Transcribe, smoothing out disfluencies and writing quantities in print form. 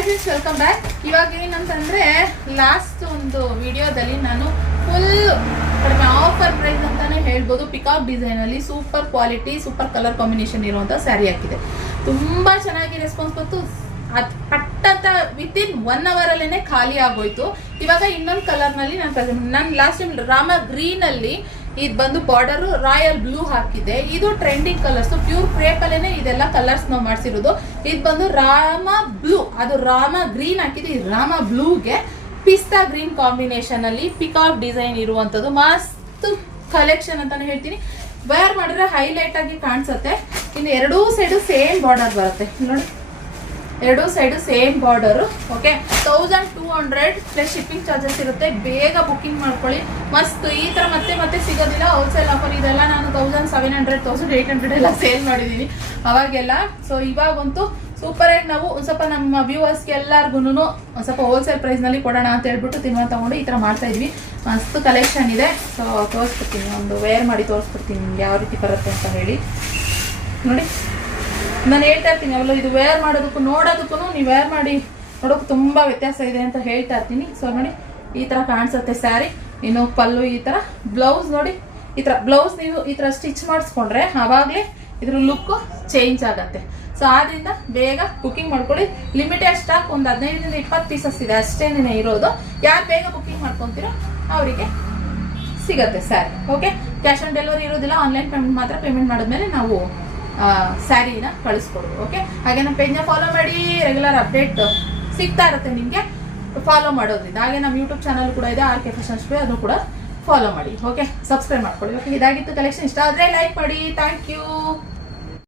Hi friends, welcome back. ಇವಾಗ ಏನಂತಂದ್ರೆ last ಒಂದು ವಿಡಿಯೋದಲ್ಲಿ ನಾನು ಫುಲ್ ಕಡಿಮೆ ಆಫರ್ ಪ್ರೈಸ್ ಅಂತಾನೆ ಹೇಳ್ಬೋದು. ಪಿಕಾಕ್ ಡಿಸೈನ್ ಅಲ್ಲಿ super quality, super colour combination ಇರುವಂತ ಸ್ಯಾರಿ ಹಾಕಿದೆ. ತುಂಬಾ ಚೆನ್ನಾಗಿ ರೆಸ್ಪಾನ್ಸ್ ಬಂತು. ಅದು ಪಟ್ಟಂತ ವಿತಿನ್ 1 hour ಅಲ್ಲೇನೆ ಖಾಲಿ ಆಗೋಯ್ತು. ಇವಾಗ ಇನ್ನೊಂದು ಕಲರ್ ನಲ್ಲಿ ನಾನು ಲಾಸ್ಟ್ ಟೈಮ್ ರಾಮ ಗ್ರೀನ್ ಅಲ್ಲಿ ಇದು ಬಂದು ಬಾರ್ಡರ್ ರಾಯಲ್ ಬ್ಲೂ ಹಾಕಿದೆ. ಇದು ಟ್ರೆಂಡಿಂಗ್ ಕಲರ್ಸ್, ಪ್ಯೂರ್ ಕ್ರೇಪ್ ಅಲ್ಲೇನೆ ಇದೆಲ್ಲ ಕಲರ್ಸ್ ನಾವು ಮಾಡಿಸಿರೋದು. ಇದು ಬಂದು ರಾಮ ಬ್ಲೂ, ಅದು ರಾಮ ಗ್ರೀನ್ ಹಾಕಿದೆ. ಇದು ರಾಮ ಬ್ಲೂಗೆ ಪಿಸ್ತಾ ಗ್ರೀನ್ ಕಾಂಬಿನೇಷನ್ ಅಲ್ಲಿ ಪಿಕಾಕ್ ಡಿಸೈನ್ ಇರುವಂತದ್ದು ಮಸ್ತ್ ಕಲೆಕ್ಷನ್ ಅಂತಾನೆ ಹೇಳ್ತೀನಿ. ವೇರ್ ಮಾಡಿದ್ರೆ ಹೈಲೈಟ್ ಆಗಿ ಕಾಣಿಸುತ್ತೆ. ಇನ್ನು ಎರಡೂ ಸೈಡು ಸೇಮ್ ಬಾರ್ಡರ್ ಬರುತ್ತೆ ನೋಡಿ, ಎರಡೂ side same border. Okay, 1200 plus shipping charges ಇರುತ್ತೆ. ಬೇಗ ಬುಕ್ಕಿಂಗ್ ಮಾಡ್ಕೊಳ್ಳಿ. ಮಸ್ತ್ ಈ ತರ ಮತ್ತೆ ಮತ್ತೆ ಸಿಗೋದಿಲ್ಲ. ಹೋಲ್ಸೇಲ್ ಆಫರ್ ಇದೆಲ್ಲ ನಾನು 1700 1800 ಎಲ್ಲ ಸೇಲ್ ಮಾಡಿದೀನಿ ಅವಾಗೆಲ್ಲ. ಸೊ ಇವಾಗಂತೂ ಸೂಪರ್ ಆಗಿ ನಾವು ಒಂದ್ ಸ್ವಲ್ಪ ನಮ್ಮ ವ್ಯೂವರ್ಸ್ಗೆ ಎಲ್ಲಾರ್ಗು ಒಂದ್ ಸ್ವಲ್ಪ ಹೋಲ್ಸೇಲ್ ಪ್ರೈಸ್ ನಲ್ಲಿ ಕೊಡೋಣ ಅಂತ ಹೇಳ್ಬಿಟ್ಟು ತಗೊಂಡು ಈ ತರ ಮಾಡ್ತಾ ಇದೀವಿ. ಮಸ್ತ್ ಕಲೆಕ್ಷನ್ ಇದೆ. ಸೊ ತೋರಿಸ್ಬಿಡ್ತೀನಿ, ಒಂದು ವೇರ್ ಮಾಡಿ ತೋರಿಸ್ಬಿಡ್ತೀನಿ ನಿಮ್ಗೆ ಯಾವ ರೀತಿ ಬರುತ್ತೆ ಅಂತ ಹೇಳಿ. ನೋಡಿ, ನಾನು ಹೇಳ್ತಾ ಇರ್ತೀನಿ ಅವೆಲ್ಲ, ಇದು ವೇರ್ ಮಾಡೋದಕ್ಕೂ ನೋಡೋದಕ್ಕೂ ನೀವು ವೇರ್ ಮಾಡಿ ನೋಡೋಕೆ ತುಂಬಾ ವ್ಯತ್ಯಾಸ ಇದೆ ಅಂತ ಹೇಳ್ತಾ ಇರ್ತೀನಿ. ಸೊ ನೋಡಿ, ಈ ತರ ಕಾಣಿಸುತ್ತೆ ಸ್ಯಾರಿ. ಇನ್ನು ಪಲ್ಲು ಈ ತರ, ಬ್ಲೌಸ್ ನೋಡಿ ಈ ತರ. ಬ್ಲೌಸ್ ನೀವು ಈ ತರ ಸ್ಟಿಚ್ ಮಾಡಿಸ್ಕೊಂಡ್ರೆ ಆವಾಗಲೇ ಇದ್ರ ಲುಕ್ ಚೇಂಜ್ ಆಗತ್ತೆ. ಸೊ ಆದ್ರಿಂದ ಬೇಗ ಬುಕ್ಕಿಂಗ್ ಮಾಡ್ಕೊಳ್ಳಿ. ಲಿಮಿಟೆಡ್ ಸ್ಟಾಕ್, ಒಂದು 15 20 ಪೀಸಸ್ ಇದೆ ಅಷ್ಟೇನೇ ಇರೋದು. ಯಾರು ಬೇಗ ಬುಕ್ಕಿಂಗ್ ಮಾಡ್ಕೊತೀರೋ ಅವರಿಗೆ ಸಿಗತ್ತೆ sari. Okay, cash on delivery ಇರೋದಿಲ್ಲ, ಆನ್ಲೈನ್ ಪೇಮೆಂಟ್ ಮಾತ್ರ. ಪೇಮೆಂಟ್ ಮಾಡಿದ್ಮೇಲೆ ನಾವು ಸ್ಯಾರಿನ ಕಳಿಸ್ಕೊಡೋದು. ಓಕೆ, ಹಾಗೆ ನಮ್ಮ ಪೇಜ್ನ ಫಾಲೋ ಮಾಡಿ. ರೆಗ್ಯುಲರ್ ಅಪ್ಡೇಟ್ ಸಿಗ್ತಾ ಇರುತ್ತೆ ನಿಮಗೆ ಫಾಲೋ ಮಾಡೋದ್ರಿಂದ. ಹಾಗೆ ನಮ್ಮ ಯೂಟ್ಯೂಬ್ ಚಾನಲ್ ಕೂಡ ಇದೆ, RK Fashion Studio, ಅದು ಕೂಡ ಫಾಲೋ ಮಾಡಿ. ಓಕೆ, ಸಬ್ಸ್ಕ್ರೈಬ್ ಮಾಡ್ಕೊಳ್ಳಿ. ಓಕೆ, ಇದಾಗಿತ್ತು ಕಲೆಕ್ಷನ್. ಇಷ್ಟ ಆದರೆ ಲೈಕ್ ಮಾಡಿ. Thank you.